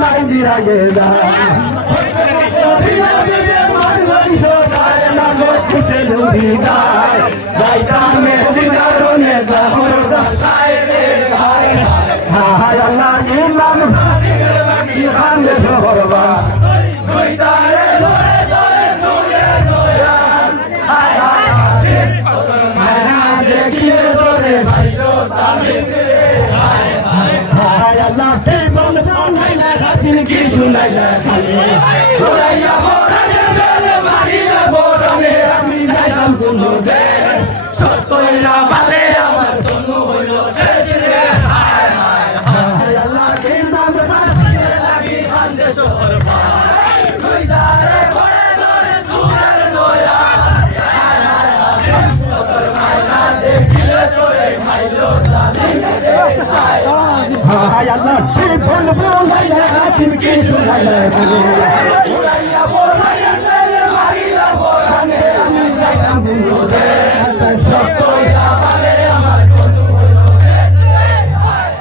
মাইজির আগে যায় খুশে ডুবি যায় যাইতামে দিদারনে জহর যায় হায় আল্লাহ ইমাম খানে শহরবা দুইদারে ধরে ধরে ধরে নয়া হায় হায় হায় দেখিলে ধরে ভাইরো তামিলে হায় হায় হায় আল্লাহ তে বল বল হাইলা গাছিন কি শুনাইলা খালি ওরাইয়া বড়ানে বেলে মারিয়া বড়ানে আমি যাইতাম কুলো দে সতইরা বালে আমার তনু হইল শেষ রে হায় হায় হায় আল্লাহ ইমাম খানে লাগি খান্দে শহর ভাই দুইদারে ঘরে ধরে দূরের নয়া হায় হায় হায় তোর মাইনা দেখিলে তোরে ভাইলো জালিম রে হায় হায় আল্লাহ তে বল বল হাইলা গাছিন কি শুনাইলা খালি ওরাইয়া বড়ানে বেলে মারিয়া বড়ানে আমি যাইতাম কুলো দে সতইরা বালে আমার তনু হইল শেষ রে হায়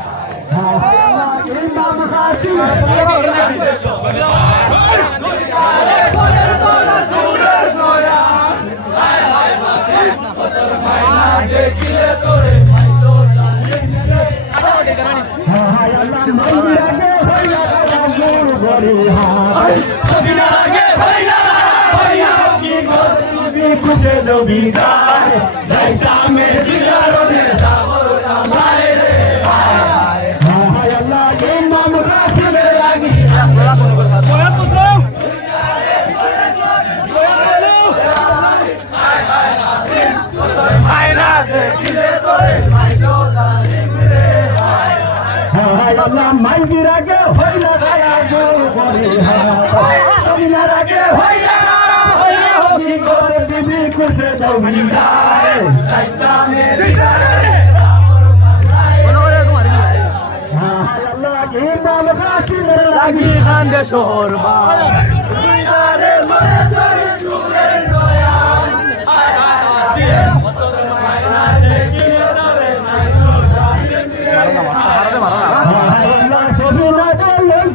হায় আল্লাহ ইমাম খানে লাগি শহর ভাই দুইদারে ঘরে ধরে দূরের নয়া হায় হায় হায় তোর মাইনা দেখিলে তোরে ভাইলো জালিম রে হায় আল্লাহ মাইজির আগে হইলা রাজুর গরি হায় সবিনার আগে হইলা হইয়া কি করবি খুশে ডুবি যায় যাইতামে দিদারনে জহর আমায় রে হায় হায় হায় আল্লাহ ইমাম খানে লাগি মাইনা দেখিলে তোরে ভাইলো জালিম রে হায় হায় আল্লাহ মাইজির আগে হইলা রাজুর গরি হায় সবিনার আগে হইলা হইয়া কি করবি খুশে ডুবি যায় যাইতামে দিদারনে ইমাম খানে লাগি খান্দে শহর ভাই দুইদারে ঘরে ধরে দূরের নয়া হায় হায় হায় তোর মাইনা দেখিলে তোরে ভাইলো জালিম রে হায় আল্লাহ সবিনা বললেন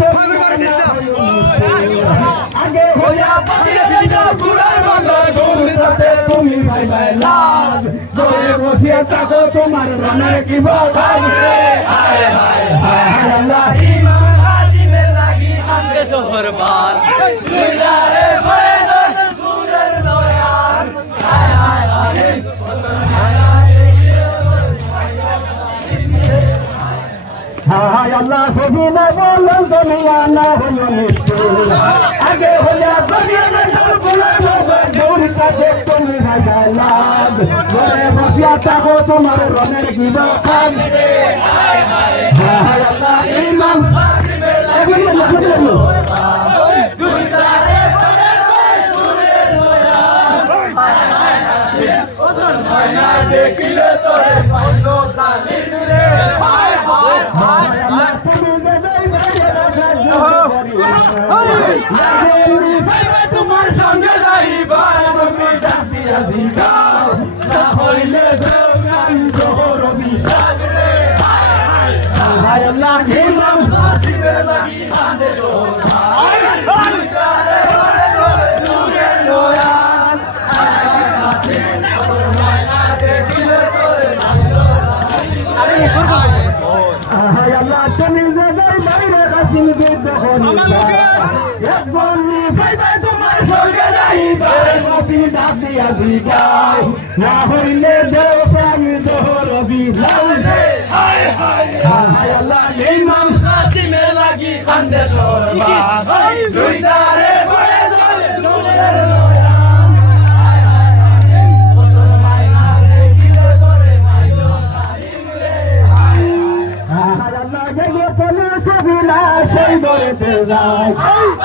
আগে হইয়া পাইয়া পুরার বাংলা ঘুমিতে তুমি ভাই ভাই লাজ ধরে বসিয়া থাকো তোমার রনের কি বাগান রে হায় হায় হায় আল্লাহ ইমাম খানে লাগি খান্দে শহর ভাই দুইদারে ঘরে ধরে দূরের নয়া হায় হায় হায় তোর মাইনা দেখিলে তোরে ভাইলো জালিম রে হায় আল্লাহ সবিনা বললেন দুনিয়া না হইল মৃত্যু আগে হইয়া দুনিয়া না পুরার বাংলা তুমি ভাই ভাই লাজ ঘরে বসিয়া থাকো তোমার রনের কি বাগান রে হায় হায় হায় আল্লাহ ইমাম খানে দুইদারে ঘরে ধরে দূরের নয়া হায় হায় হায় তোর মাইনা দেখিলে তোরে ভাইলো জালিম রে হায় হায় হায় আল্লাহ তুমি দেই ভাইরা সাজু তোমার সঙ্গে যাইবা নবী ডাক দিয়া দিগাও না হইলে দেওগান জোহর বিরাজ রে হায় হায় হায় আল্লাহ ইমাম খানে লাগি খান্দে শহর ভাই দুইদারে ঘরে ধরে দূরের নয়া হায় হায় হায় তোর মাইনা দেখিলে তোরে ভাইলো জালিম রে হায় আল্লাহ তুমি যাই বাইরে গাছিন যুদ্ধ করিবা একজন ভাইবা তোমার সঙ্গে যাইবা নবী ডাক দিয়া দিগাও না হইলে দেওগান জোহর বিরাজ রে হায় হায় হায় আল্লাহ ইমাম খানে লাগি খান্দে শহর ভাই দুইদারে ঘরে ধরে দূরের নয়া হায় হায় হায় তোর মাইনা দেখিলে তোরে ভাইলো জালিম রে হায় হায় আল্লাহ গেলে তুমি সবিনা সেই ঘরেতে যায়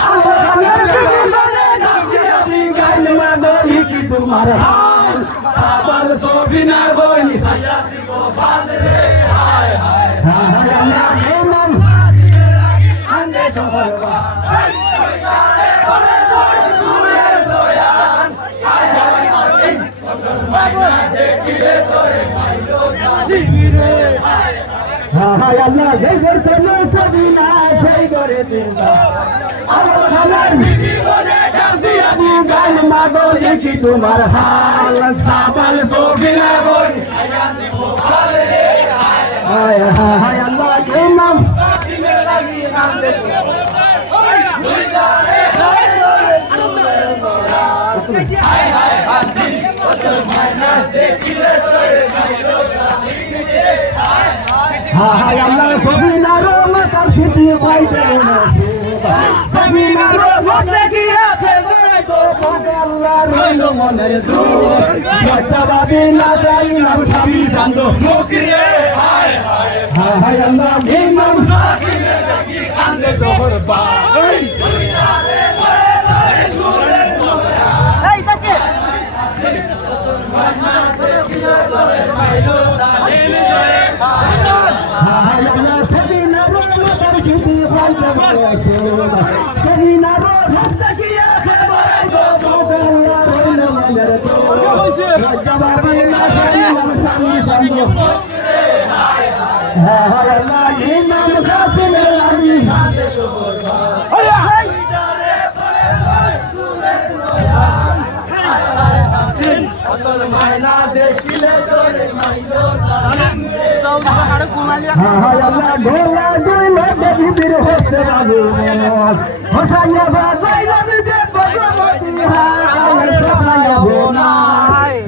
আমার খানের জীবনে ডাক দিয়া দিগাইল মাগো কি তোমার হাল সাবাল সবিনা বইনি খাইয়াছি গো ভাল রে হায় হায় হায় আল্লাহ ইমাম খানে লাগি খান্দে শহর ভাই দুইদারে ঘরে ধরে দূরের নয়া হায় হায় হায় তোর মাইনা দেখিলে তোরে ভাইলো জালিম রে হায় হায় আল্লাহ গেলে তুমি সবিনা সেই ঘরে দিদা আমার খালার বিবি বলে ডাক দিয়া দি গান মাগো দেখি তোমার হাল সাবাল সোবিনা বল আয়াসি মোবাল রে হায় হায় আল্লাহ কে নাম কাসিমের লাগি কান্দে ওই দুইদারে হায় হায় হায় হাসি ওর মায়না দেখিলে তোরে মাইরো হায় আল্লাহ সোবিনা রো মাতার সিটি পাইতে না সোবিনা রো মনে কি আছে তো কোটে আল্লাহ রইল মনের দূর জবাবি না যাই না স্বামী কান্দ মুখরে হায় হায় হায় আল্লাহ ইমাম নাসিরে দেখি কান্দে জহর বা এই দুইয়ারে করে ধরে সুরে মোরা এই তাকে তোর মানা দেখিলে তোরে মাইলো সাহিল সবিনা রো মাতার সিটি পাইতে না সবিনা রো সবটা কি আছে বড় গো আল্লাহ রইল মনের দূর জবাবি না যাই না স্বামী কান্দ মুখরে হায় হায় হায় আল্লাহ ইমাম কাসিমের লাগি কান্দে জহর বা মাইনা দেখিলে তোরে মাইলো হায় আল্লাহ গোলা দুইলে দেবীর হচ্ছে বাবু হোসাইয়া বাজাইলা বিদে ভগবতী হায় হোসাইয়া বোনা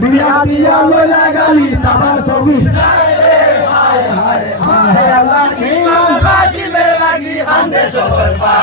দিয়া দিয়া লইলা গালি সাবা ছবি হায় হায় হায় আল্লাহ ইমাম কাসিমের লাগি কান্দে জহর বা